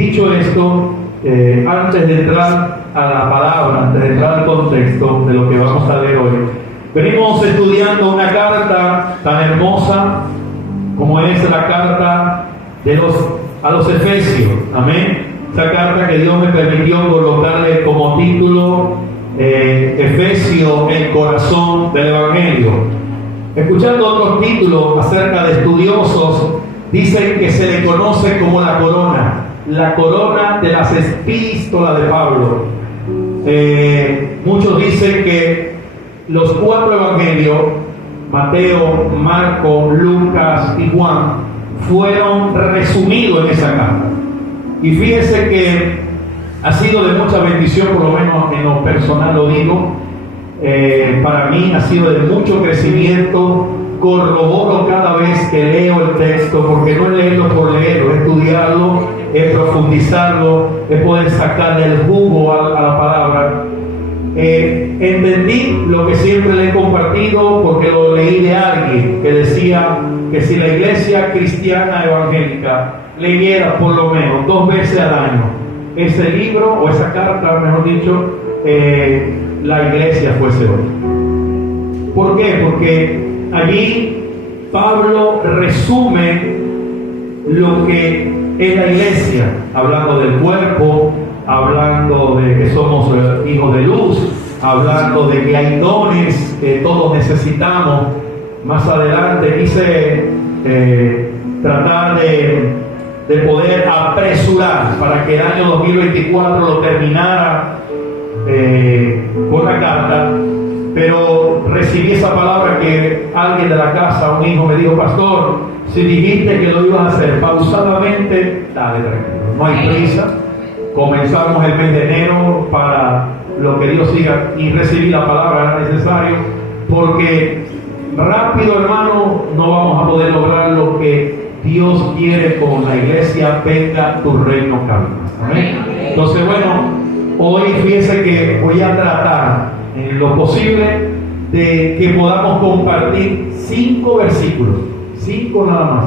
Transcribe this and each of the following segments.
Dicho esto, antes de entrar a la palabra, antes de entrar al contexto de lo que vamos a leer hoy, venimos estudiando una carta tan hermosa como es la carta a los Efesios. Amén. Esa carta que Dios me permitió colocarle como título Efesios, el corazón del Evangelio. Escuchando otros títulos acerca de estudiosos, dicen que se le conoce como la corona de las epístolas de Pablo. Muchos dicen que los 4 evangelios, Mateo, Marcos, Lucas y Juan, fueron resumidos en esa carta. Y fíjese que ha sido de mucha bendición, por lo menos en lo personal lo digo. Para mí ha sido de mucho crecimiento. Corroboro cada vez que leo el texto, porque no es leerlo por leerlo, es estudiarlo, es profundizarlo, es poder sacarle el jugo a la palabra. Entendí lo que siempre le he compartido, porque lo leí de alguien que decía que si la iglesia cristiana evangélica leyera por lo menos 2 veces al año ese libro o esa carta, mejor dicho, la iglesia fuese hoy. ¿Por qué? Porque allí Pablo resume lo que es la iglesia, hablando del cuerpo, hablando de que somos hijos de luz, hablando de que hay dones que todos necesitamos. Más adelante quise tratar de poder apresurar para que el año 2024 lo terminara con la carta, pero recibí esa palabra que alguien de la casa, un hijo, me dijo: pastor, si dijiste que lo ibas a hacer pausadamente, dale, tranquilo, no hay prisa. Comenzamos el mes de enero para lo que Dios siga, y recibí la palabra, era necesario, porque rápido, hermano, no vamos a poder lograr lo que Dios quiere con la iglesia. Venga tu reino, camina. Amén. Entonces, bueno, hoy fíjense que voy a tratar en lo posible de que podamos compartir 5 versículos, 5 nada más.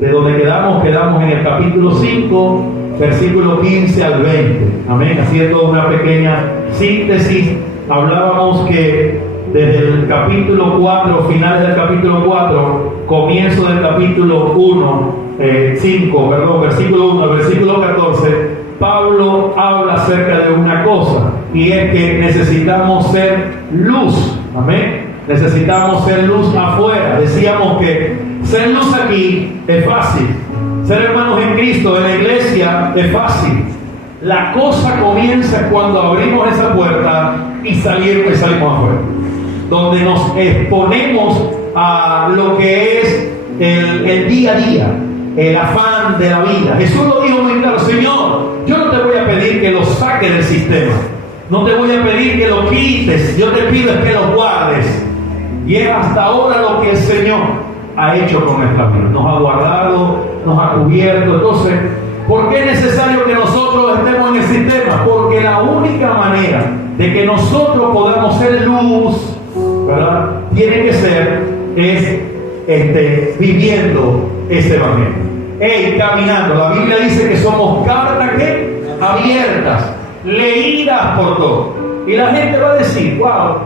De donde quedamos en el capítulo 5, versículo 15 al 20. Amén. Haciendo una pequeña síntesis, hablábamos que desde el capítulo 4, finales del capítulo 4, comienzo del capítulo 5, versículo 1 al versículo 14, Pablo habla acerca de una cosa, y es que necesitamos ser luz. Amén. Necesitamos ser luz afuera. Decíamos que ser luz aquí es fácil. Ser hermanos en Cristo en la iglesia es fácil. La cosa comienza cuando abrimos esa puerta y salimos afuera, donde nos exponemos a lo que es el día a día, el afán de la vida. Jesús lo dijo muy claro: Señor, yo no te voy a pedir que lo saques del sistema, no te voy a pedir que lo quites, yo te pido es que lo guardes. Y es hasta ahora lo que el Señor ha hecho con nuestra vida. Nos ha guardado, nos ha cubierto. Entonces, ¿por qué es necesario que nosotros estemos en el sistema? Porque la única manera de que nosotros podamos ser luz, ¿verdad?, tiene que ser viviendo ese evangelio, caminando. La Biblia dice que somos cartas abiertas, leídas por todos. Y la gente va a decir: wow,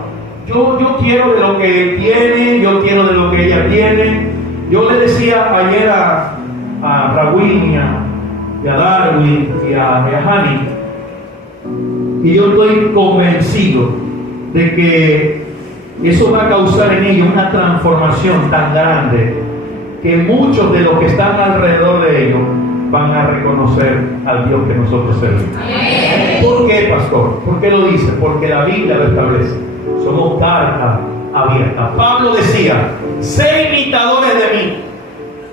yo quiero de lo que él tiene, yo quiero de lo que ella tiene. Yo le decía ayer a Raúl y a Darwin y a Hani, y yo estoy convencido de que eso va a causar en ellos una transformación tan grande que muchos de los que están alrededor de ellos van a reconocer al Dios que nosotros servimos. ¿Por qué, pastor? ¿Por qué lo dice? Porque la Biblia lo establece. Somos cartas abiertas. Pablo decía: sé imitadores de mí,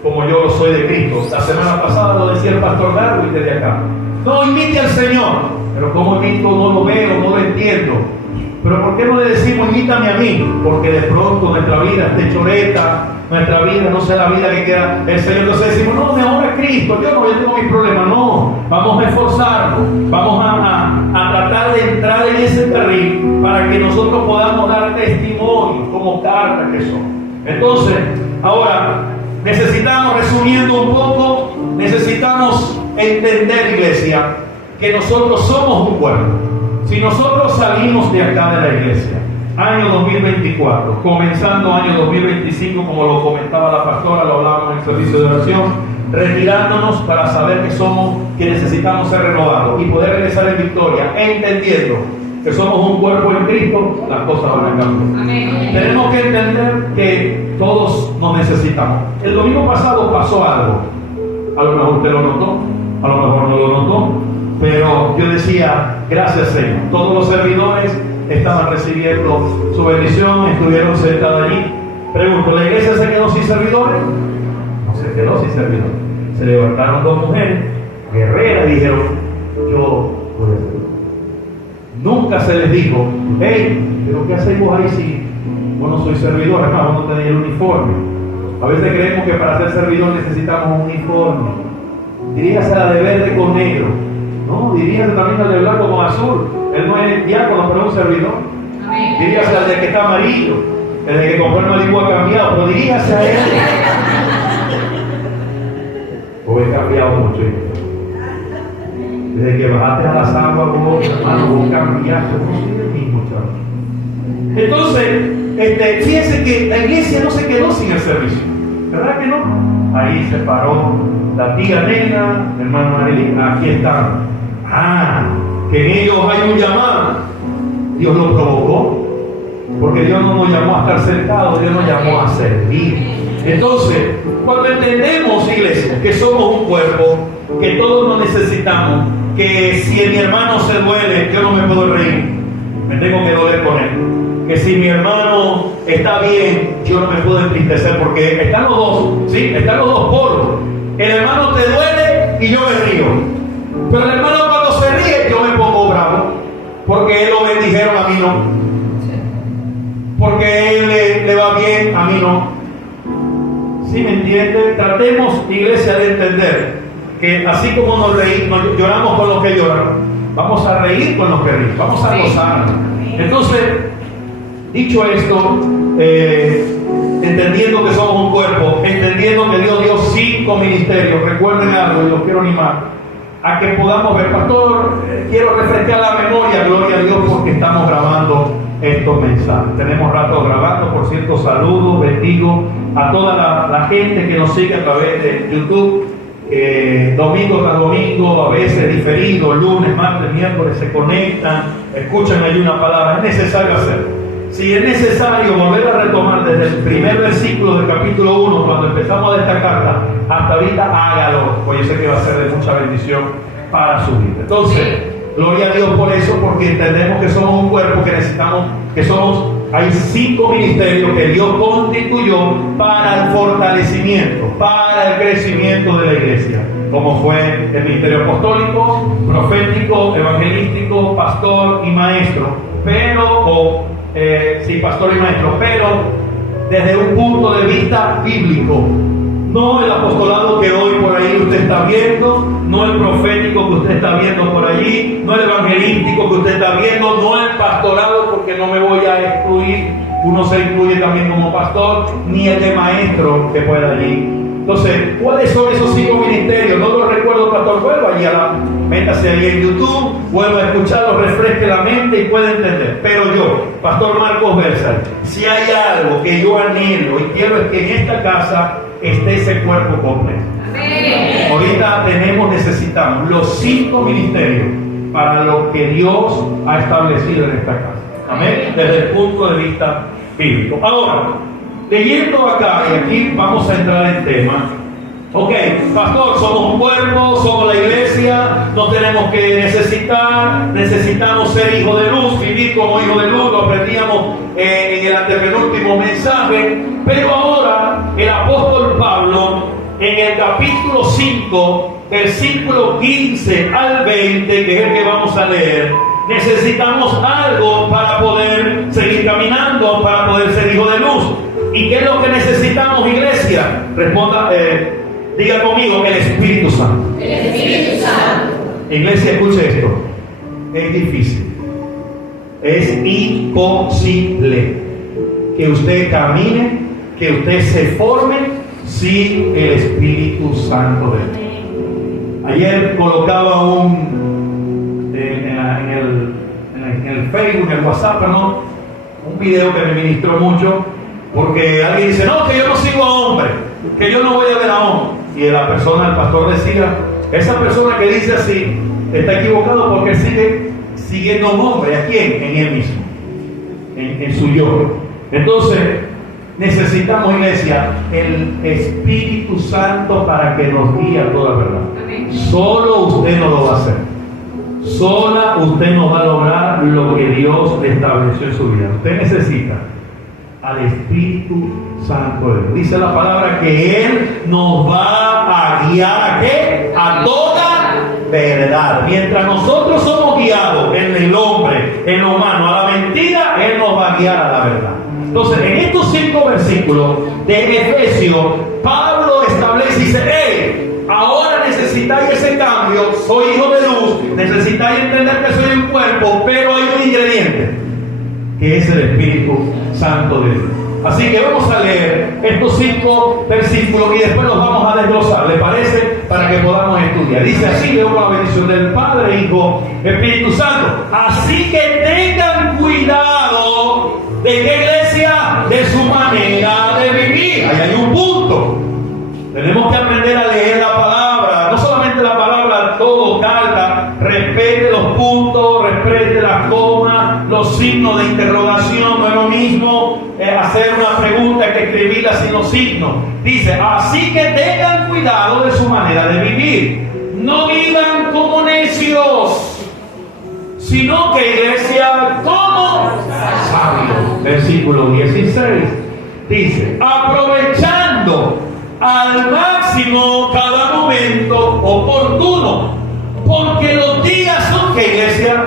como yo lo soy de Cristo. La semana pasada lo decía el pastor Darwin desde acá. No imite al Señor. Pero como imito, no lo veo, no lo entiendo. Pero ¿por qué no le decimos imítame a mí? Porque de pronto nuestra vida es choreta, nuestra vida no sea la vida que quiera el Señor. Entonces decimos: no, mejor es Cristo, yo tengo mis problemas. No, vamos a esforzarnos, vamos a tratar de entrar en ese carril para que nosotros podamos dar testimonio como cartas que son. Entonces, ahora necesitamos, resumiendo un poco, necesitamos entender, iglesia, que nosotros somos un cuerpo. Si nosotros salimos de acá de la iglesia, año 2024, comenzando año 2025, como lo comentaba la pastora, lo hablábamos en el servicio de oración, retirándonos para saber que necesitamos ser renovados y poder regresar en victoria, entendiendo que somos un cuerpo en Cristo, las cosas van a cambiar. Amén. Tenemos que entender que todos nos necesitamos. El domingo pasado pasó algo, a lo mejor usted lo notó, a lo mejor no lo notó, pero yo decía, gracias Señor. Todos los servidores estaban recibiendo su bendición, estuvieron sentados allí. Pregunto, ¿la iglesia se quedó sin servidores? No se quedó sin servidores. Se levantaron dos mujeres, guerreras, y dijeron, yo voy a hacerlo. Nunca se les dijo, hey, pero ¿qué hacemos ahí si vos no soy servidor? Además, vos no tenés el uniforme. A veces creemos que para ser servidor necesitamos un uniforme. Diríjase a la de verde con negro. No, diríjase también al de blanco con azul. Él no es diácono, pero es un servidor. Diríjase al de que está amarillo. El de que compró el Malibu ha cambiado, pero diríjase a él. O he cambiado mucho. Desde que bajaste a las aguas, vos, hermano, vos cambiaste. No soy el mismo, chaval. Entonces, fíjense que la iglesia no se quedó sin el servicio. ¿Verdad que no? Ahí se paró la tía Nena, el hermano Marilyn, aquí están. Que en ellos hay un llamado. Dios lo provocó. Porque Dios no nos llamó a estar sentados, Dios nos llamó a servir. Entonces, cuando entendemos, iglesia, que somos un cuerpo, que todos nos necesitamos, que si mi hermano se duele, yo no me puedo reír, me tengo que doler con él. Que si mi hermano está bien, yo no me puedo entristecer, porque están los dos, ¿sí? Están los dos polos. El hermano te duele y yo me río. Pero el hermano cuando se ríe, yo me pongo bravo, porque él lo bendijeron, a mí no. Porque él le va bien, a mí no. ¿Sí me entiende? Tratemos, iglesia, de entender que así como nos lloramos con los que lloran, vamos a reír con los que ríen, vamos a gozar. Entonces, dicho esto, entendiendo que somos un cuerpo, entendiendo que Dios dio 5 ministerios, recuerden algo y los quiero animar a que podamos ver. Pastor, quiero refrescar la memoria, gloria a Dios, porque estamos grabando estos mensajes. Tenemos rato grabando. Por cierto, saludos, bendigo a toda la gente que nos sigue a través de YouTube, domingo tras domingo, a veces diferido, lunes, martes, miércoles, se conectan, escuchan ahí una palabra. Es necesario hacerlo. Si es necesario volver a retomar desde el primer versículo del capítulo 1, cuando empezamos esta carta, hasta ahorita, hágalo, pues yo sé que va a ser de mucha bendición para su vida. Entonces, gloria a Dios por eso, porque entendemos que somos un cuerpo, que necesitamos, hay 5 ministerios que Dios constituyó para el fortalecimiento, para el crecimiento de la iglesia, como fue el ministerio apostólico, profético, evangelístico, pastor y maestro, pastor y maestro, pero desde un punto de vista bíblico. No el apostolado que hoy por ahí usted está viendo, no el profético que usted está viendo por allí, no el evangelístico que usted está viendo, no el pastorado, porque no me voy a excluir, uno se incluye también como pastor, ni el de maestro que pueda allí. Entonces, ¿cuáles son esos 5 ministerios? No los recuerdo, pastor. Vuelva allí métase ahí en YouTube, vuelva a escucharlo, refresque la mente y puede entender. Pero yo, pastor Marcos Bersal, si hay algo que yo anhelo y quiero, es que en esta casa esté ese cuerpo completo. Amén. Ahorita necesitamos los 5 ministerios para lo que Dios ha establecido en esta casa. Amén. Desde el punto de vista bíblico. Ahora, leyendo acá, y aquí vamos a entrar en tema. Ok, pastor, somos un cuerpo, somos la iglesia, no tenemos que necesitamos ser hijos de luz, vivir como hijos de luz, lo aprendíamos en el antepenúltimo mensaje, pero ahora el apóstol Pablo, en el capítulo 5, versículo 15 al 20, que es el que vamos a leer, necesitamos algo para poder seguir caminando, para poder ser hijos de luz. ¿Y qué es lo que necesitamos, iglesia? Responda, diga conmigo, el Espíritu Santo. El Espíritu Santo. Iglesia, escuche esto. Es difícil. Es imposible que usted camine, que usted se forme sin el Espíritu Santo de Dios. Ayer colocaba en el Facebook, en el WhatsApp, ¿no? Un video que me ministró mucho, porque alguien dice, no, que yo no sigo a hombre, que yo no voy a ver a hombre. Y el pastor decía, esa persona que dice así, está equivocado porque sigue siguiendo a un hombre. ¿A quién? En él mismo, en su yo. Entonces, necesitamos, iglesia, el Espíritu Santo para que nos guíe a toda verdad. Solo usted no lo va a hacer. Sola usted no va a lograr lo que Dios le estableció en su vida. Usted necesita al Espíritu Santo de Dios. Dice la palabra que Él nos va a guiar ¿a qué? A toda verdad. Mientras nosotros somos guiados en el hombre, en lo humano, a la mentira, Él nos va a guiar a la verdad. Entonces, en estos 5 versículos de Efesios, Pablo establece y dice, hey, ahora necesitáis ese cambio, soy hijo de luz, necesitáis entender que soy un cuerpo, pero hay un ingrediente, que es el Espíritu Santo de Dios. Así que vamos a leer estos 5 versículos y después los vamos a desglosar, ¿le parece? Para que podamos estudiar. Dice así, leo con la bendición del Padre, Hijo, Espíritu Santo. Así que tengan cuidado. ¿De qué, iglesia? De su manera de vivir. Ahí hay un punto. Tenemos que aprender a leer la palabra. No solamente la palabra, todo, carta. Respete los puntos, respete las comas, los signos de interrogación. No es lo mismo hacer una pregunta que escribirla sin los signos. Dice, así que tengan cuidado de su manera de vivir. No vivan como necios, sino que, iglesia, como sabios. Versículo 16 dice, aprovechando al máximo cada momento oportuno, porque los días son, ¿qué, iglesia?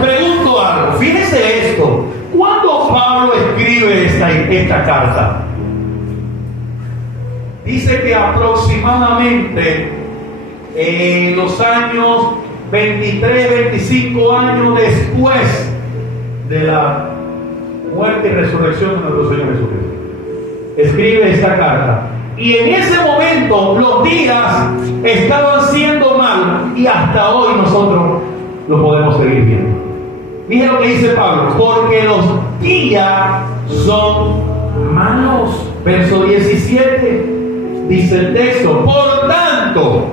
Pregunto algo, fíjese esto, ¿cuándo Pablo escribe esta carta? Dice que aproximadamente en los años 23, 25 años después de la muerte y resurrección de nuestro Señor Jesucristo. Escribe esta carta. Y en ese momento los días estaban siendo malos y hasta hoy nosotros lo podemos seguir viendo. Miren lo que dice Pablo, porque los días son malos. Verso 17 dice el texto, por tanto,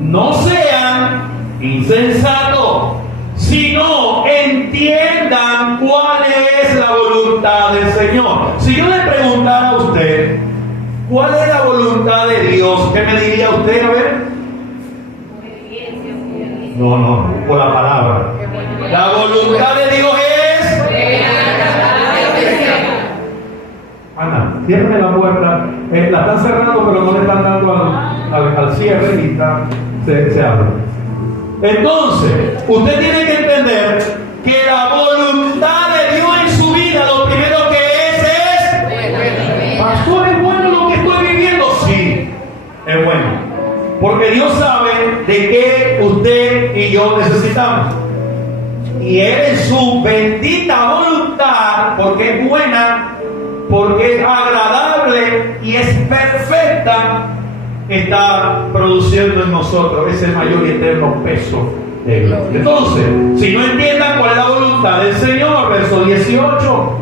no sean insensatos, sino entiendan cuál es la voluntad del Señor. Si yo le preguntara a usted cuál es la voluntad de Dios, ¿qué me diría usted? A ver. No, por la palabra. La voluntad de Dios es. Ana, cierre la puerta. La están cerrando, pero no le están dando al cierre y se abre. Entonces, usted tiene que entender que la voluntad de Dios en su vida, lo primero que es pastor, ¿es bueno lo que estoy viviendo? Sí, es bueno. Porque Dios sabe de qué usted y yo necesitamos. Y Él en su bendita voluntad, porque es buena, porque es agradable y es perfecta, está produciendo en nosotros ese mayor y eterno peso de gloria. Entonces, si no entiendan cuál es la voluntad del Señor, verso 18,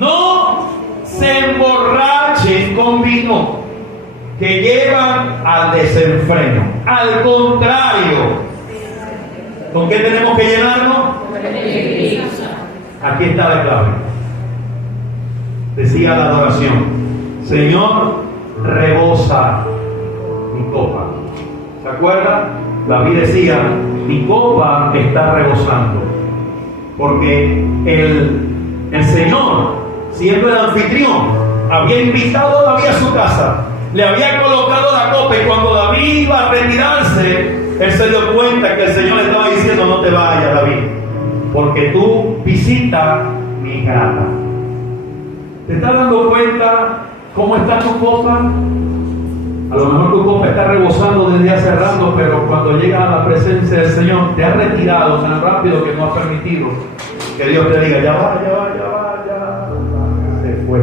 no se emborrachen con vino que llevan al desenfreno. Al contrario, ¿con qué tenemos que llenarnos? Aquí está la clave. Decía la adoración, Señor, rebosa mi copa. ¿Se acuerda? David decía, mi copa está rebosando. Porque el Señor, siendo el anfitrión, había invitado a David a su casa, le había colocado la copa, y cuando David iba a retirarse, él se dio cuenta que el Señor le estaba diciendo, no te vayas, David, porque tú visitas mi casa. ¿Te estás dando cuenta cómo está tu copa? A lo mejor tu copa está rebosando desde hace rato, pero cuando llega a la presencia del Señor, te ha retirado tan rápido que no ha permitido que Dios te diga, ya va. Se fue.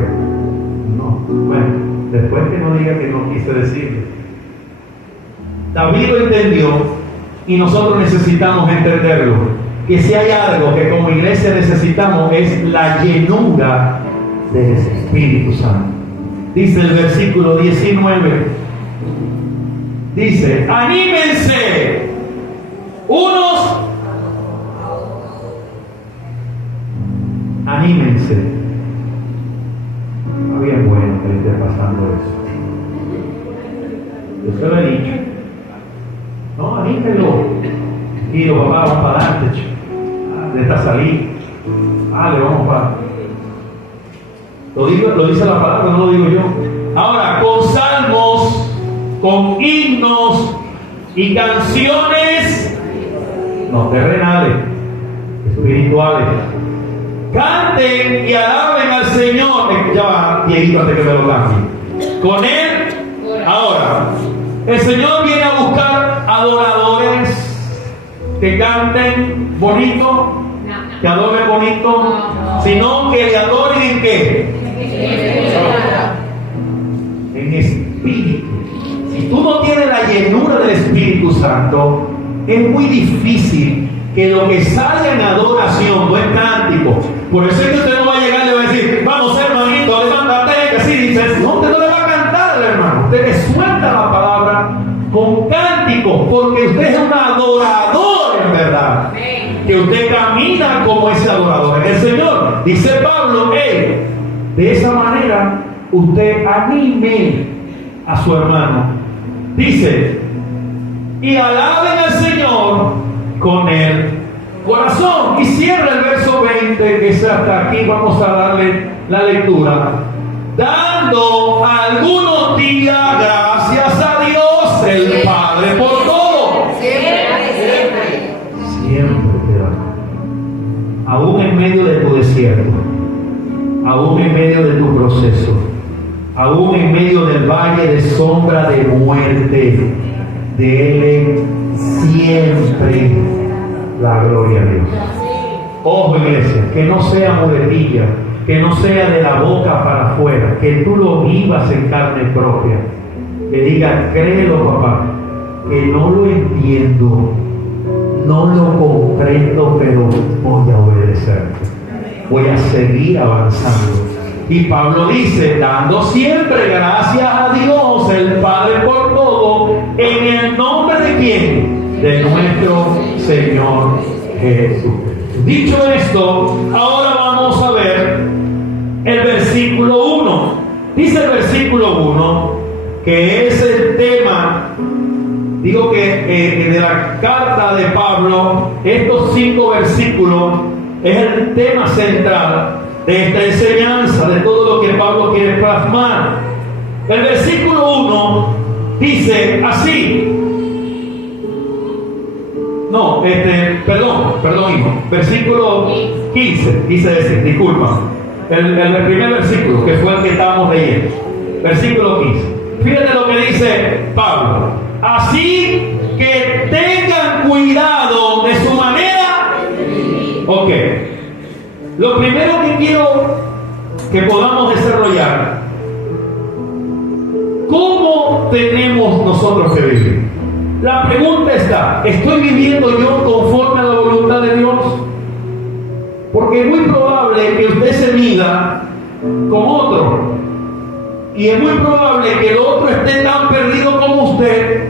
No, bueno, después que no diga que no quise decirle. David lo entendió y nosotros necesitamos entenderlo. Que si hay algo que como iglesia necesitamos es la llenura del Espíritu Santo. Dice el versículo 19. Dice, anímense unos. Anímense. Está bien bueno que le esté pasando eso. Yo se lo he dicho. No, anímenlo. Y los papás van para adelante. De esta salida. Le vamos para. Lo dice la palabra, no lo digo yo. Ahora, con salmos, con himnos y canciones, no terrenales, espirituales. Canten y alaben al Señor. Ya va, viejito, antes que me lo cambie. Con Él, ahora, el Señor viene a buscar adoradores que canten bonito, que adoren bonito, sino que le adoren en qué? En espíritu. Si tú no tienes la llenura del Espíritu Santo, es muy difícil que lo que salga en adoración no es cántico. Por eso es que usted no va a llegar y le va a decir, vamos hermanito, levántate, que así dices. No, usted no le va a cantar, hermano. Usted le suelta la palabra con cántico, porque usted es un adorador en verdad. Que usted camina como ese adorador en el Señor. Dice Pablo, de esa manera usted anime a su hermano. Dice, y alaben al Señor con el corazón. Y cierra el verso 20, que es hasta aquí. Vamos a darle la lectura. Dando algunos días gracias a Dios el Padre por todo. Siempre te da. Aún en medio de tu desierto, aún en medio de tu proceso, aún en medio del valle de sombra de muerte, dele siempre la gloria a Dios. Ojo, iglesia, que no sea muletilla, que no sea de la boca para afuera, que tú lo vivas en carne propia. Que diga, créelo, papá, que no lo entiendo, no lo comprendo, pero voy a obedecer, voy a seguir avanzando. Y Pablo dice, dando siempre gracias a Dios el Padre por todo, en el nombre de quién? De nuestro Señor Jesús. Dicho esto, ahora vamos a ver el versículo 1. Dice el versículo 1 que es el tema, digo que de la carta de Pablo, estos 5 versículos es el tema central de esta enseñanza, de todo lo que Pablo quiere plasmar. El versículo 1 dice así. No, perdón, hijo. Versículo 15, quise decir, disculpa. El primer versículo, que fue el que estábamos leyendo. Versículo 15. Fíjate lo que dice Pablo. Así que tengan cuidado de su manera. Ok. Lo primero que quiero que podamos desarrollar, ¿cómo tenemos nosotros que vivir? La pregunta está, ¿estoy viviendo yo conforme a la voluntad de Dios? Porque es muy probable que usted se mida con otro. Y es muy probable que el otro esté tan perdido como usted.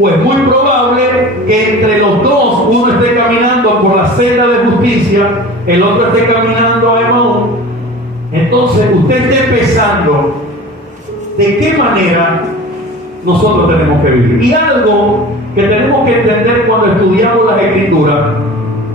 O es muy probable que entre los dos uno esté caminando por la senda de justicia, el otro esté caminando a Emaús. Entonces usted esté pensando de qué manera nosotros tenemos que vivir. Y algo que tenemos que entender cuando estudiamos las Escrituras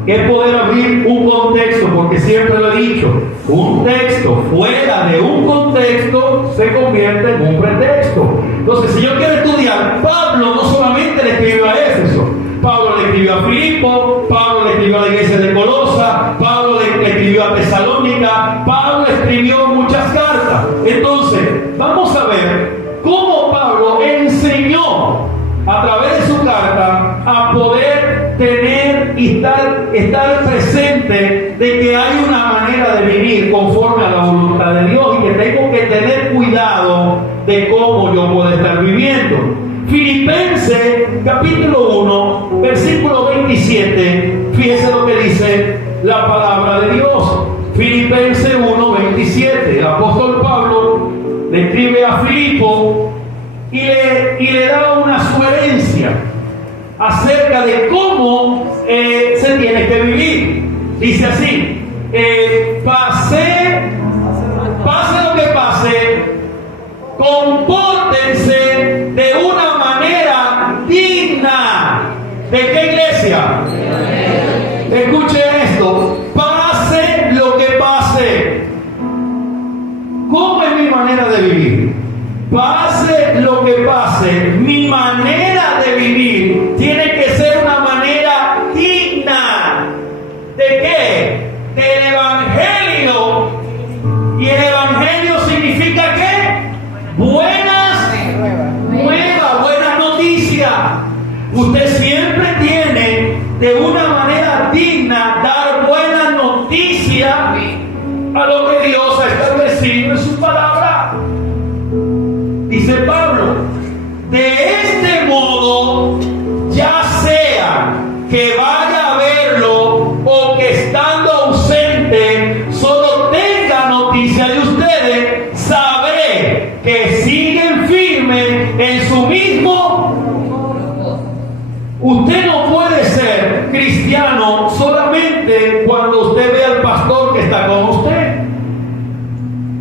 es poder abrir un contexto, porque siempre lo he dicho, un texto fuera de un contexto se convierte en un pretexto. Entonces, si yo quiero estudiar, Pablo no solamente le escribió a Éfeso, Pablo le escribió a Filipo, Pablo le escribió a la iglesia de Colosa, Pablo le escribió a Tesalónica, Pablo escribió muchas cartas. Entonces, vamos a ver cómo Pablo enseñó a través de su carta a poder tener y estar presente de que hay una manera de vivir conforme a la voluntad de Dios y que tengo que tener cuidado de cómo yo puedo estar viviendo. Filipenses capítulo 1, versículo 27. Fíjese lo que dice la palabra de Dios. Filipenses 1, 27. El apóstol Pablo le escribe a Filipo y le da una sugerencia acerca de cómo se tiene que vivir. Dice así: pase lo que pase, compórtense de una manera digna. ¿De qué iglesia? Escuche esto: pase lo que pase. ¿Cómo es mi manera de vivir? Pase lo que pase, mi manera de vivir tiene que ser una manera digna. ¿De qué? Del Evangelio. Y el Evangelio significa ¿qué? Buenas nuevas, buenas noticias. Usted siempre tiene de una manera digna dar buenas noticias a lo que Dios ha establecido en su palabra. Dice Pablo: de este modo, ya sea que vaya a verlo o que estando ausente solo tenga noticia de ustedes, sabré que siguen firmes en su mismo. Usted no puede ser cristiano solamente cuando usted ve al pastor que está con usted.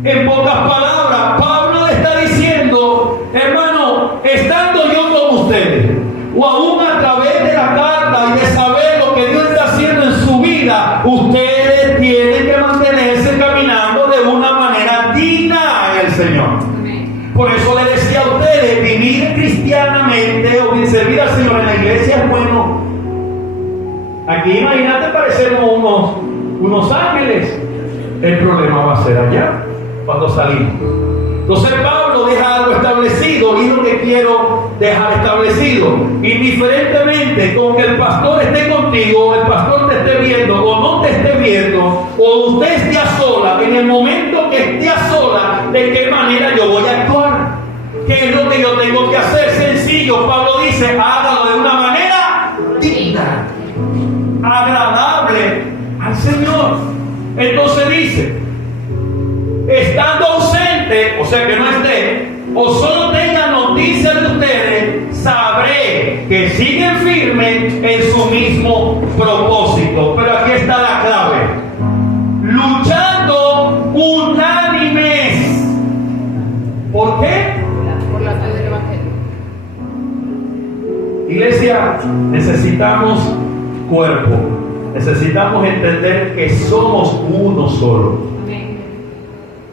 En pocas palabras, Pablo le está diciendo: hermano, estando yo con ustedes, o aún a través de la carta y de saber lo que Dios está haciendo en su vida, ustedes tienen que mantenerse caminando de una manera digna en el Señor. Por eso le decía a ustedes: vivir cristianamente o servir al Señor en la iglesia es bueno. Aquí imagínate, parecemos unos ángeles. El problema va a ser allá, cuando salimos. Entonces Pablo deja algo establecido, y es lo que quiero dejar establecido. Indiferentemente con que el pastor esté contigo, el pastor te esté viendo o no te esté viendo, o usted esté a sola, en el momento que esté a sola, ¿de qué manera yo voy a actuar? ¿Qué es lo que yo tengo que hacer? Sencillo. Pablo dice: hágalo de una manera digna, agradable al Señor. Entonces dice: estando ausente, o sea que no esté, o solo tenga noticias de ustedes, sabré que siguen firmes en su mismo propósito. Pero aquí está la clave: luchando unánimes. ¿Por qué? Por la fe del Evangelio. Iglesia, necesitamos cuerpo. Necesitamos entender que somos uno solo.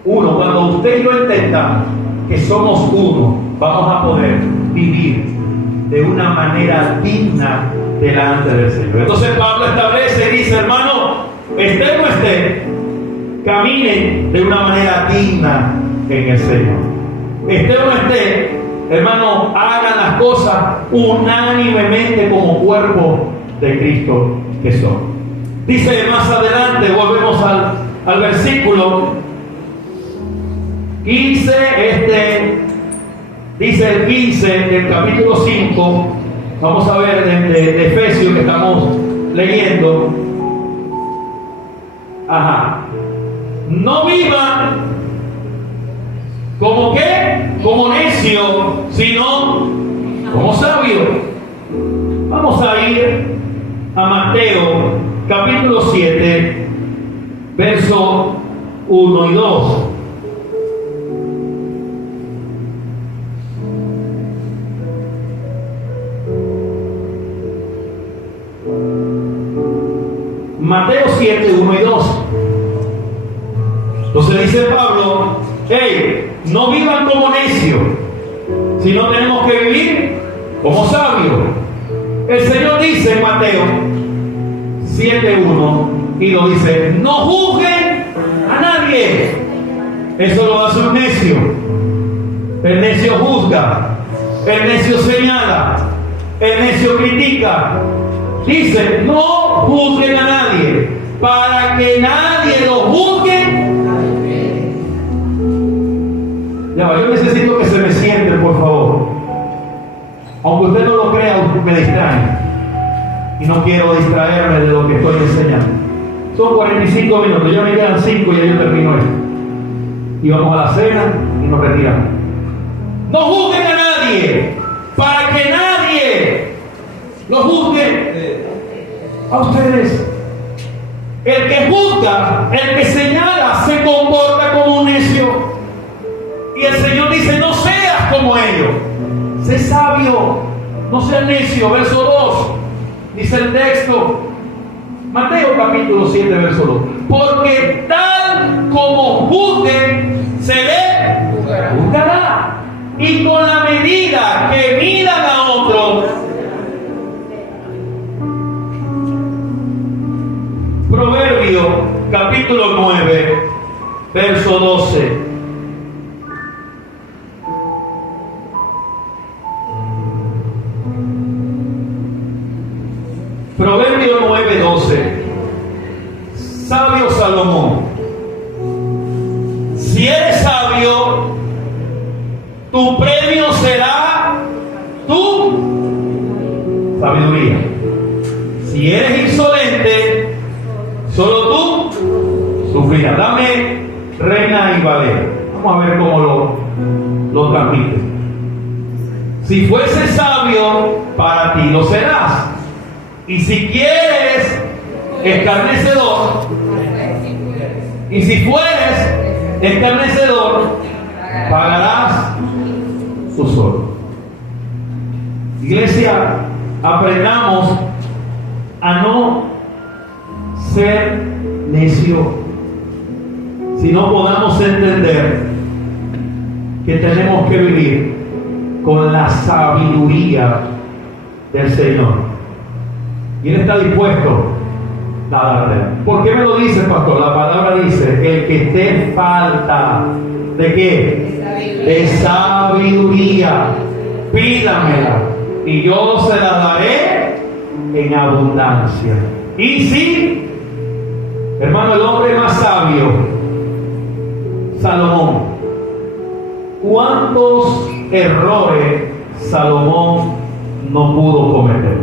Uno. Cuando usted y yo entendamos que somos uno, vamos a poder vivir de una manera digna delante del Señor. Entonces Pablo establece y dice: hermano, esté o no esté, caminen de una manera digna en el Señor. Esté o no esté, hermano, hagan las cosas unánimemente como cuerpo de Cristo que son. Dice más adelante, volvemos al versículo 15, dice el 15 del capítulo 5, vamos a ver de Efesios que estamos leyendo. No vivan como qué, como necios, sino como sabios. Vamos a ir a Mateo capítulo 7, verso 1 y 2. Mateo 7, 1 y 2. Entonces dice Pablo: hey, no vivan como necios, sino tenemos que vivir como sabios. El Señor dice en Mateo 7, 1 y 2, dice: no juzguen a nadie. Eso lo hace un necio. El necio juzga, el necio señala, el necio critica. Dice: no juzguen a nadie, para que nadie lo juzgue. Ya va, yo necesito que se me sienten, por favor. Aunque usted no lo crea, me distrae. Y no quiero distraerme de lo que estoy enseñando. Son 45 minutos, ya me quedan 5 y ya yo termino esto. Y vamos a la cena y nos retiramos. No juzguen a nadie, para que nadie lo juzgue a ustedes. El que juzga, el que señala, se comporta como un necio. Y el Señor dice, no seas como ellos. Sé sabio, no seas necio. Verso 2, dice el texto, Mateo capítulo 7, verso 2. Porque tal como juzguen, se le juzgará. Y con la medida que midan a otros, Proverbio capítulo 9, verso 12. Proverbio 9, 12. Sabio Salomón, si eres sabio, tu premio será tu sabiduría. Si eres insolente, solo tú sufrirás. Dame Reina y Valera. Vamos a ver cómo lo transmite. Si fueses sabio, para ti lo serás. Y si quieres escarnecedor, y si fueres escarnecedor, pagarás tu solo. Iglesia, aprendamos a no ser necio, sino podamos entender que tenemos que vivir con la sabiduría del Señor. Y Él está dispuesto a darle. ¿Por qué me lo dice, pastor? La palabra dice, el que esté falta ¿de qué? De sabiduría. Pídamela y yo se la daré en abundancia. Y si, hermano, el hombre más sabio, Salomón, ¿cuántos errores Salomón no pudo cometer?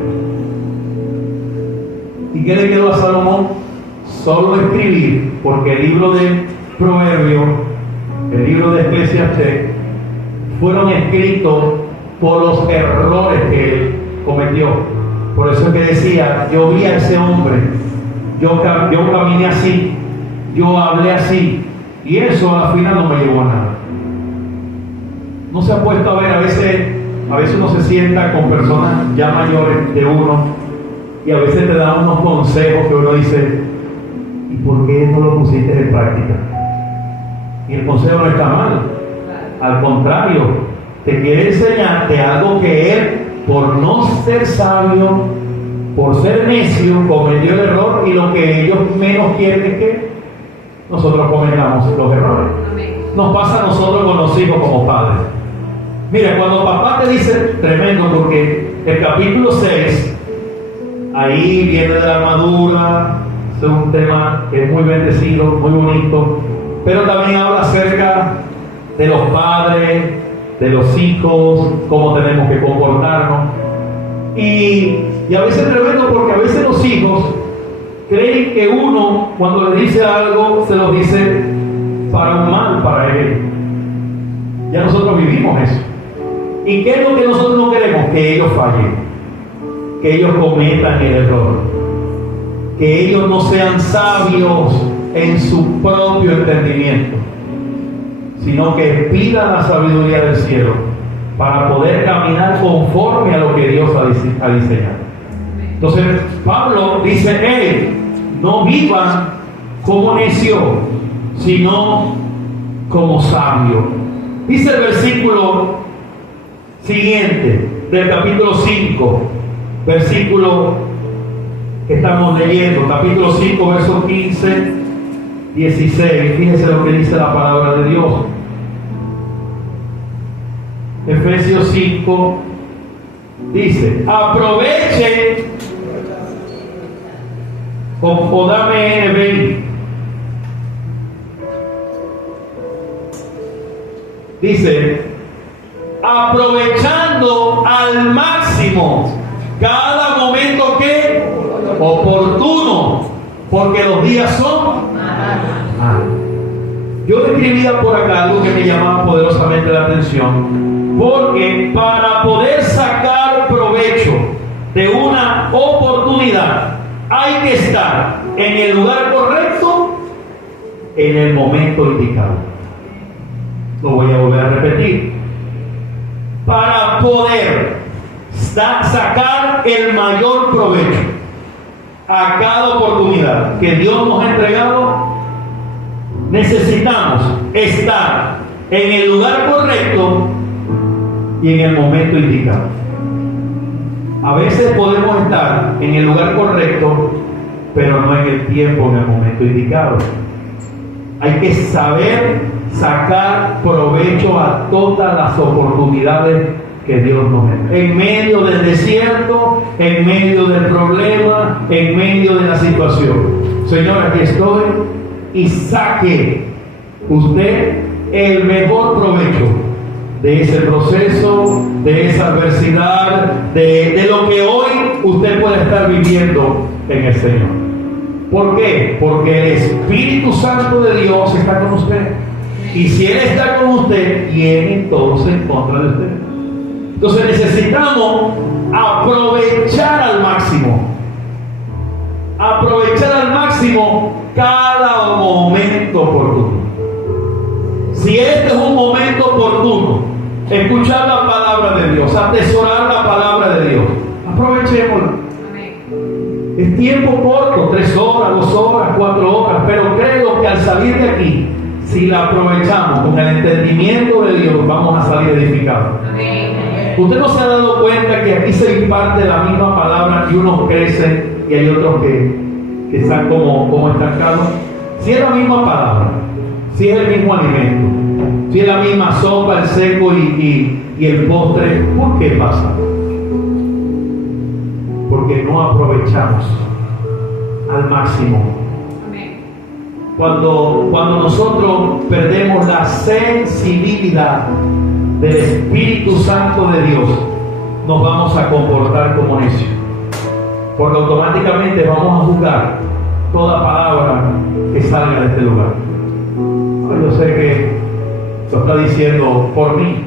¿Y qué le quedó a Salomón? Solo escribir, porque el libro de Proverbios, el libro de Eclesiastés, fueron escritos por los errores que él cometió. Por eso es que decía, yo vi a ese hombre, yo caminé así, yo hablé así, y eso al final no me llevó a nada. No se ha puesto a ver, a veces uno se sienta con personas ya mayores de uno, y a veces te dan unos consejos que uno dice, ¿y por qué no lo pusiste en práctica? Y el consejo no está mal, al contrario, te quiere enseñarte algo que él, por no ser sabio, por ser necio, cometió el error, y lo que ellos menos quieren es que nosotros cometamos los errores. Nos pasa a nosotros con los hijos como padres. Mira, cuando papá te dice, tremendo, porque el capítulo 6, ahí viene de la armadura, es un tema que es muy bendecido, muy bonito, pero también habla acerca de los padres, de los hijos, cómo tenemos que comportarnos. Y a veces es tremendo, porque a veces los hijos creen que uno, cuando le dice algo, se lo dice para un mal para él. Ya nosotros vivimos eso. ¿Y qué es lo que nosotros no queremos? Que ellos fallen, que ellos cometan el error, que ellos no sean sabios en su propio entendimiento, sino que pidan la sabiduría del cielo para poder caminar conforme a lo que Dios ha diseñado. Entonces Pablo dice, hey, no vivan como necio, sino como sabio. Dice el versículo siguiente del capítulo 5, versículo que estamos leyendo, capítulo 5, versos 15, 16. Fíjense lo que dice la palabra de Dios. Efesios 5 dice, aprovechen, o dame NBI. Dice, aprovechando usando al máximo cada momento que oportuno, porque los días son malos. Yo escribía por acá algo que me llamaba poderosamente la atención, porque para poder sacar provecho de una oportunidad hay que estar en el lugar correcto, en el momento indicado. Lo voy a volver a repetir. Para poder sacar el mayor provecho a cada oportunidad que Dios nos ha entregado, necesitamos estar en el lugar correcto y en el momento indicado. A veces podemos estar en el lugar correcto, pero no en el tiempo, en el momento indicado. Hay que saber sacar provecho a todas las oportunidades que Dios nos da. En medio del desierto, en medio del problema, en medio de la situación. Señor, aquí estoy, y saque usted el mejor provecho de ese proceso, de esa adversidad, de lo que hoy usted puede estar viviendo en el Señor. ¿Por qué? Porque el Espíritu Santo de Dios está con usted. Y si Él está con usted, vienen todos en contra de usted. Entonces necesitamos aprovechar al máximo. Aprovechar al máximo cada momento oportuno. Si este es un momento oportuno, escuchar la palabra de Dios, atesorar la palabra de Dios, aprovechémosla. Es tiempo corto, 3 horas, 2 horas, 4 horas, pero creo que al salir de aquí, si la aprovechamos con el entendimiento de Dios, vamos a salir edificados. Usted no se ha dado cuenta que aquí se imparte la misma palabra y unos crecen y hay otros que están como estancados. Si es la misma palabra, si es el mismo alimento, si es la misma sopa, el seco y el postre, ¿por qué pasa? Porque no aprovechamos al máximo. Cuando nosotros perdemos la sensibilidad del Espíritu Santo de Dios, nos vamos a comportar como necios, porque automáticamente vamos a juzgar toda palabra que salga de este lugar. Yo sé que lo está diciendo por mí,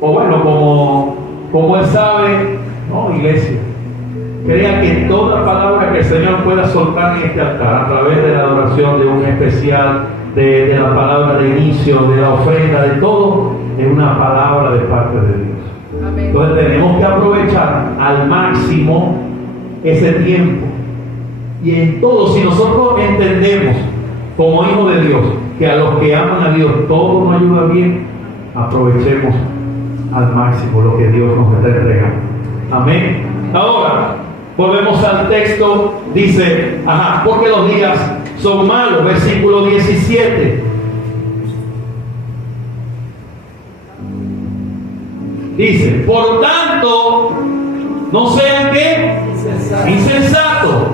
o bueno, como Él sabe. No, iglesia, crea que toda palabra que el Señor pueda soltar en este altar, a través de la adoración, de un especial, de la palabra de inicio, de la ofrenda, de todo, es una palabra de parte de Dios. Amén. Entonces tenemos que aprovechar al máximo ese tiempo. Y en todo, si nosotros entendemos como hijos de Dios que a los que aman a Dios todo nos ayuda bien, aprovechemos al máximo lo que Dios nos está entregando. Amén. Ahora, volvemos al texto. Dice, porque los días son malos. Versículo 17. Dice, por tanto, no sean ¿qué? Insensatos,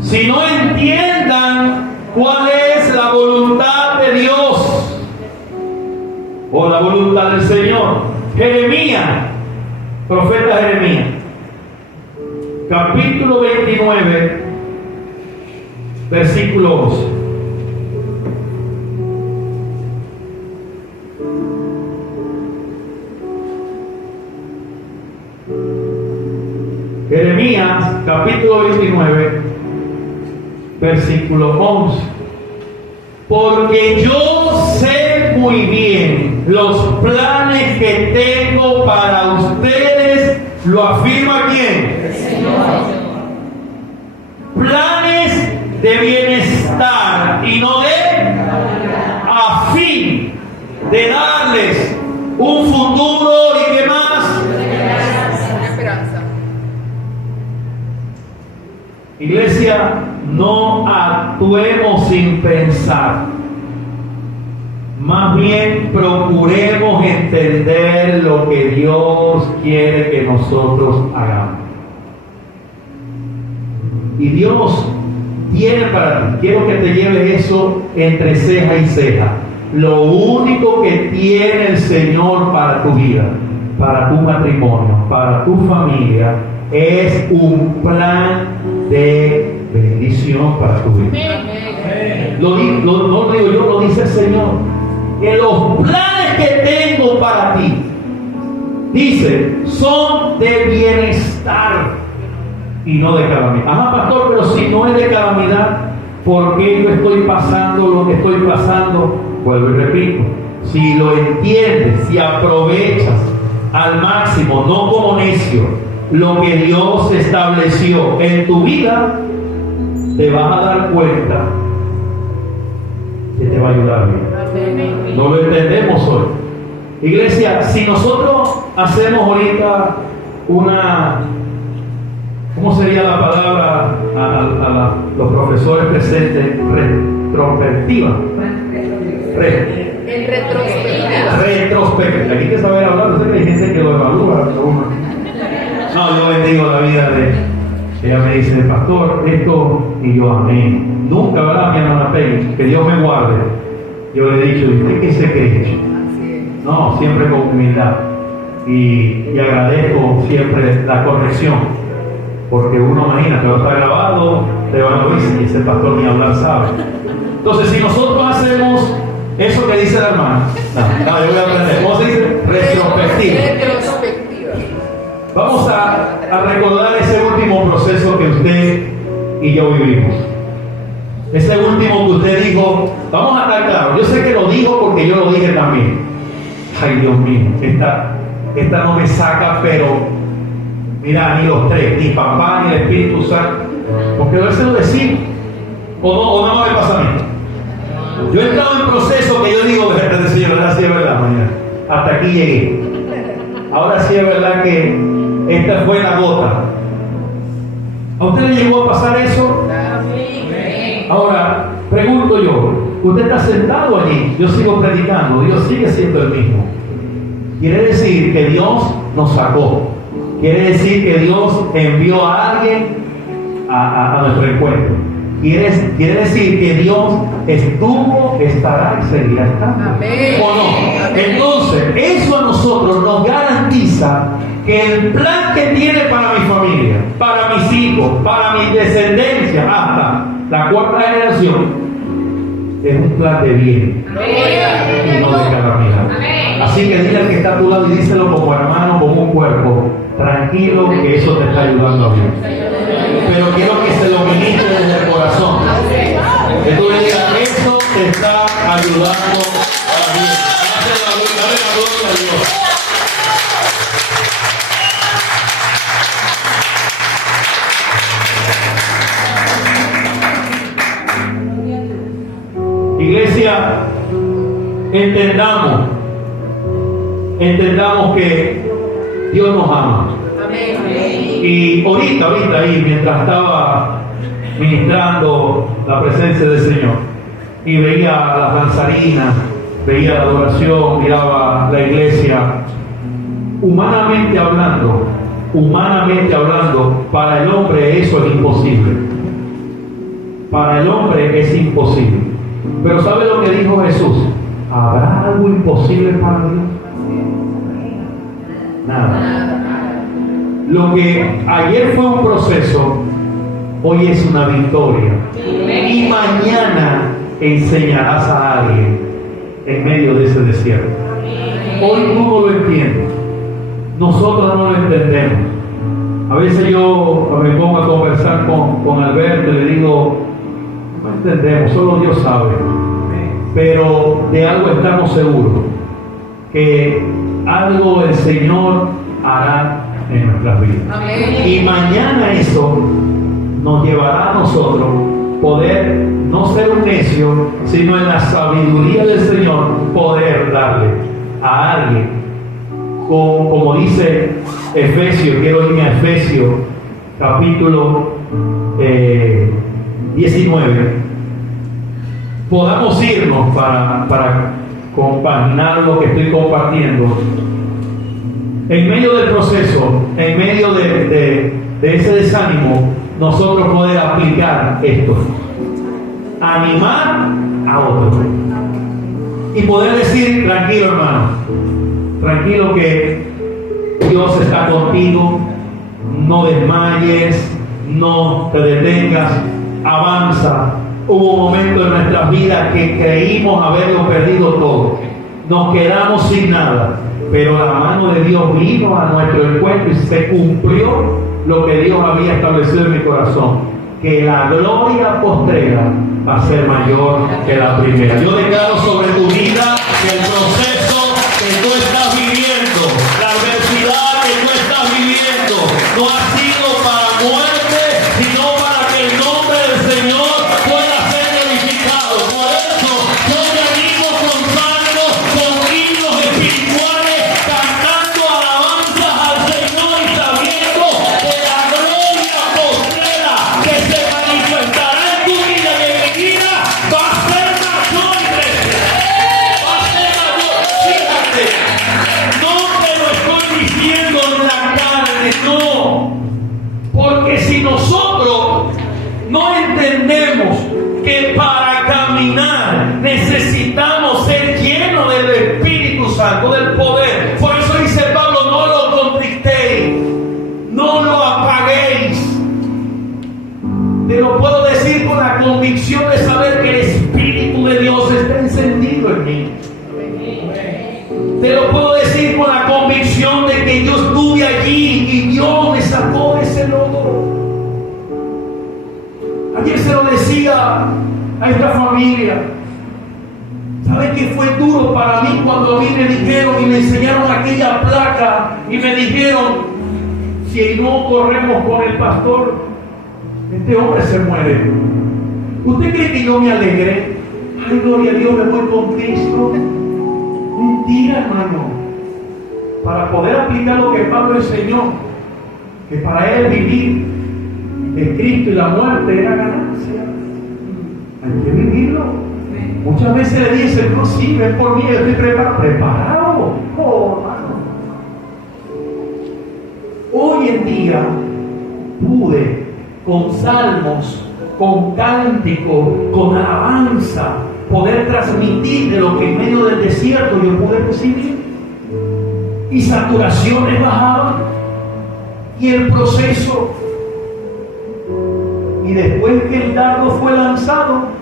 sino entiendan cuál es la voluntad de Dios o la voluntad del Señor. Jeremías, profeta Jeremías, capítulo 29, versículo 11. Jeremías, capítulo 29, versículo 11. Porque yo sé muy bien los planes que tengo para ustedes, lo afirma ¿quién? El Señor. Planes de bienestar y no de a fin de darles un futuro y qué más. Una esperanza. Iglesia, no actuemos sin pensar. Más bien procuremos entender lo que Dios quiere que nosotros hagamos. Y Dios tiene para ti, quiero que te lleves eso entre ceja y ceja. Lo único que tiene el Señor para tu vida para tu matrimonio, para tu familia, es un plan de bendición para tu vida. No lo digo yo, lo dice el Señor. Que los planes que tengo para ti, dice, son de bienestar y no de calamidad. Ajá, pastor, pero si no es de calamidad, ¿por qué yo estoy pasando lo que estoy pasando? Vuelvo y repito, si lo entiendes, si aprovechas al máximo, no como necio, lo que Dios estableció en tu vida, te vas a dar cuenta que te va a ayudar bien. No lo entendemos hoy. Iglesia, si nosotros hacemos ahorita una, ¿cómo sería la palabra a los profesores presentes? Retrospectiva. En retrospectiva. Retrospectiva. Hay que saber hablar, no sé que hay gente que lo evalúa. No, yo bendigo la vida de... Ella me dice, pastor, esto, y yo, amén. Nunca, ¿verdad, mi hermana Peggy? Que Dios me guarde. Yo le he dicho, ¿y usted qué se cree? No, siempre con humildad. Y agradezco siempre la corrección. Porque uno imagina que lo está grabado, te van a oír, y ese pastor ni hablar sabe. Entonces, si nosotros hacemos eso que dice la hermana, no, yo voy a aprender. ¿Cómo se dice? Retrospectiva. Vamos a recordar ese último proceso que usted y yo vivimos. Ese último que usted dijo, vamos a estar claros. Yo sé que lo dijo porque yo lo dije también. Ay, Dios mío, esta no me saca, pero mira, ni los tres, ni papá, ni el Espíritu Santo. Porque a veces lo decimos. O no me pasa a mí. Yo he entrado en proceso que yo digo, Señor, ahora sí es verdad, mañana. Hasta aquí llegué. Ahora sí es verdad que esta fue la gota. ¿A usted le llegó a pasar eso? Ahora, pregunto yo, usted está sentado allí, yo sigo predicando, Dios sigue siendo el mismo. Quiere decir que Dios nos sacó. Quiere decir que Dios envió a alguien a nuestro encuentro. Quiere decir que Dios estuvo, estará y seguirá estando. Amén. ¿O no? Amén. Entonces, eso a nosotros nos garantiza que el plan que tiene para mi familia, para mis hijos, para mi descendencia, hasta la cuarta generación, es un plan de bien y no de calamidad. Así que dile al que está a tu lado y díselo como hermano, como un cuerpo, tranquilo, que eso te está ayudando a bien. Pero quiero que se lo ministre desde el corazón. Que tú le digas, eso te está ayudando a bien. Dale la gloria a Dios. Iglesia, entendamos que Dios nos ama. Y ahorita ahí, mientras estaba ministrando la presencia del Señor y veía las danzarinas, veía la adoración, miraba la iglesia, humanamente hablando, para el hombre eso es imposible. Para el hombre es imposible. Pero ¿sabe lo que dijo Jesús? ¿Habrá algo imposible para Dios? Nada. Lo que ayer fue un proceso, hoy es una victoria. Y mañana enseñarás a alguien en medio de ese desierto. Hoy tú no lo entiendes. Nosotros no lo entendemos. A veces yo me pongo a conversar con Alberto y le digo, no entendemos, solo Dios sabe. Pero de algo estamos seguros, que algo el Señor hará en nuestras vidas. Amén. Y mañana eso nos llevará a nosotros poder no ser un necio, sino en la sabiduría del Señor poder darle a alguien, como dice Efesios. Quiero irme a Efesios capítulo 19. Podamos irnos para compaginar lo que estoy compartiendo. En medio del proceso, en medio de ese desánimo, nosotros poder aplicar esto. Animar a otros. Y poder decir, tranquilo hermano, tranquilo que Dios está contigo. No desmayes, no te detengas, avanza. Hubo un momento en nuestras vidas que creímos haberlo perdido todo. Nos quedamos sin nada, pero la mano de Dios vino a nuestro encuentro y se cumplió lo que Dios había establecido en mi corazón, que la gloria postrera va a ser mayor que la primera. Yo declaro sobre tu vida que el proceso que tú estás viviendo, la adversidad que tú estás viviendo, no ha sido para muerte, sino para que el nombre del Señor pueda ser glorificado. Por eso yo te animo con salmos, con himnos espirituales, cantando alabanzas al Señor y sabiendo que la gloria postrera que se manifestará en tu vida y en mi vida va a ser mayor, iglesia. Va a ser mayor. Fíjate, no te lo estoy diciendo en la carne, no. Porque si nosotros no entendemos que para caminar necesitamos ser llenos del Espíritu Santo, del poder. Por eso dice Pablo, no lo contristéis, no lo apaguéis. Te lo puedo decir con la convicción de saber que el Espíritu de Dios está encendido en mí. Te lo puedo decir con la convicción de que yo estuve allí y Dios me sacó de ese lodo. Ayer se lo decía a esta familia. ¿Saben qué fue duro para mí cuando a mí me dijeron y me enseñaron aquella placa y me dijeron, si no corremos con el pastor, este hombre se muere? ¿Usted cree que yo me alegré? Ay, gloria a Dios, me voy con Cristo. Mentira, hermano. Para poder aplicar lo que Pablo enseñó, que para él vivir en Cristo y la muerte era ganancia. Hay que vivirlo. Muchas veces le dicen, no, sí, ven por mí, yo estoy preparado. Oh, hermano. Hoy en día pude, con salmos, con cánticos, con alabanza, poder transmitir de lo que en medio del desierto yo pude recibir. Y saturaciones bajaban. Y el proceso. Y después que el dardo fue lanzado,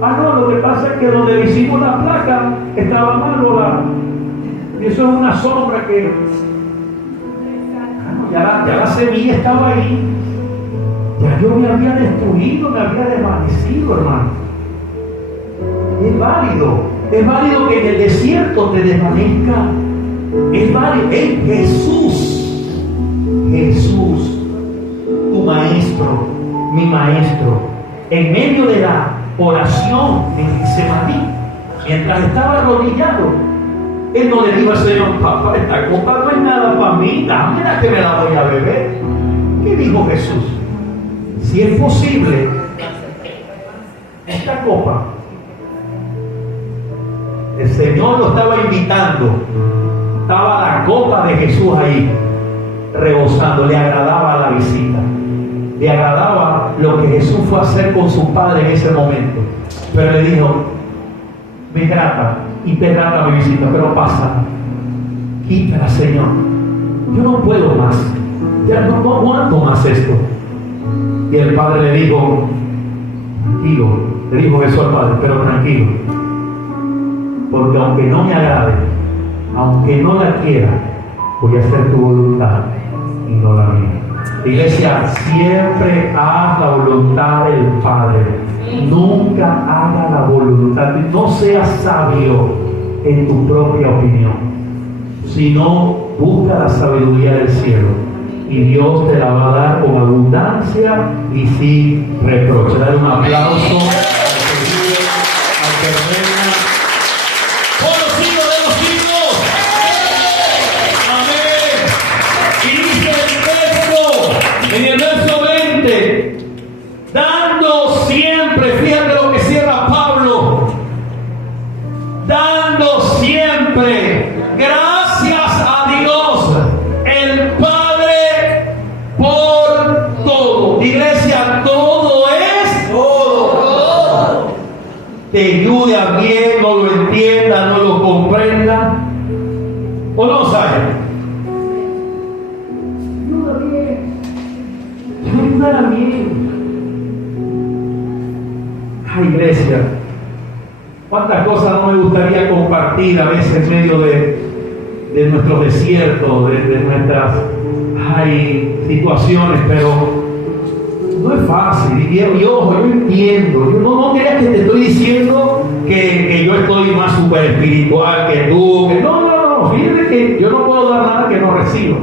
no, lo que pasa es que donde hicimos la placa estaba malo. Y eso es una sombra que ya la semilla estaba ahí. Ya yo me había destruido, me había desvanecido, hermano. Es válido que en el desierto te desvanezca. Es válido. Jesús, tu maestro, mi maestro, en medio de la oración en Getsemaní, mientras estaba arrodillado, él no le dijo al Señor, papá, esta copa no es nada para mí, dámela que me la voy a beber. ¿Qué dijo Jesús? Si es posible, esta copa, el Señor lo estaba invitando, estaba la copa de Jesús ahí, rebosando, le agradaba la visita, le agradaba lo que Jesús fue a hacer con su Padre en ese momento. Pero le dijo, me grata y te grata mi visita, pero pasa, quítala, Señor, yo no puedo más, ya no aguanto más esto. Y el Padre le dijo, tranquilo, le dijo Jesús al Padre, pero tranquilo, porque aunque no me agrade, aunque no la quiera, voy a hacer tu voluntad y no la mía. Iglesia, siempre haz la voluntad del Padre. Nunca haga la voluntad. No seas sabio en tu propia opinión, sino busca la sabiduría del cielo. Y Dios te la va a dar con abundancia y sin reproche. Dar un aplauso al que reina por los siglos de los siglos. Amén. Y dice en el verso 20, dando siempre, fíjate lo que cierra Pablo, dando siempre gracias a Dios, el Padre, por todo. Iglesia, todo es todo. Te ayude a bien, no lo entienda, no lo comprenda, o no sabe. no era bien. Ay, iglesia, cuántas cosas no me gustaría compartir a veces en medio de nuestros desiertos, de nuestras situaciones, pero no es fácil. Y ojo, yo entiendo. Yo no creas que te estoy diciendo que yo estoy más super espiritual que tú. No. Fíjate que yo no puedo dar nada que no reciba.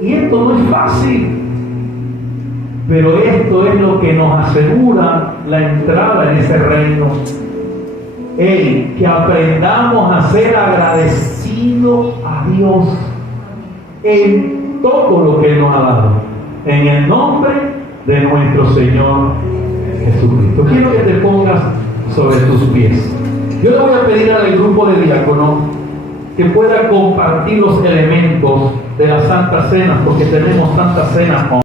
Y esto no es fácil. Pero esto es lo que nos asegura la entrada en ese reino. Que aprendamos a ser agradecidos a Dios en todo lo que Él nos ha dado. En el nombre de nuestro Señor Jesucristo. Quiero que te pongas sobre tus pies. Yo le voy a pedir al grupo de diáconos que pueda compartir los elementos de la Santa Cena, porque tenemos Santa Cena hoy.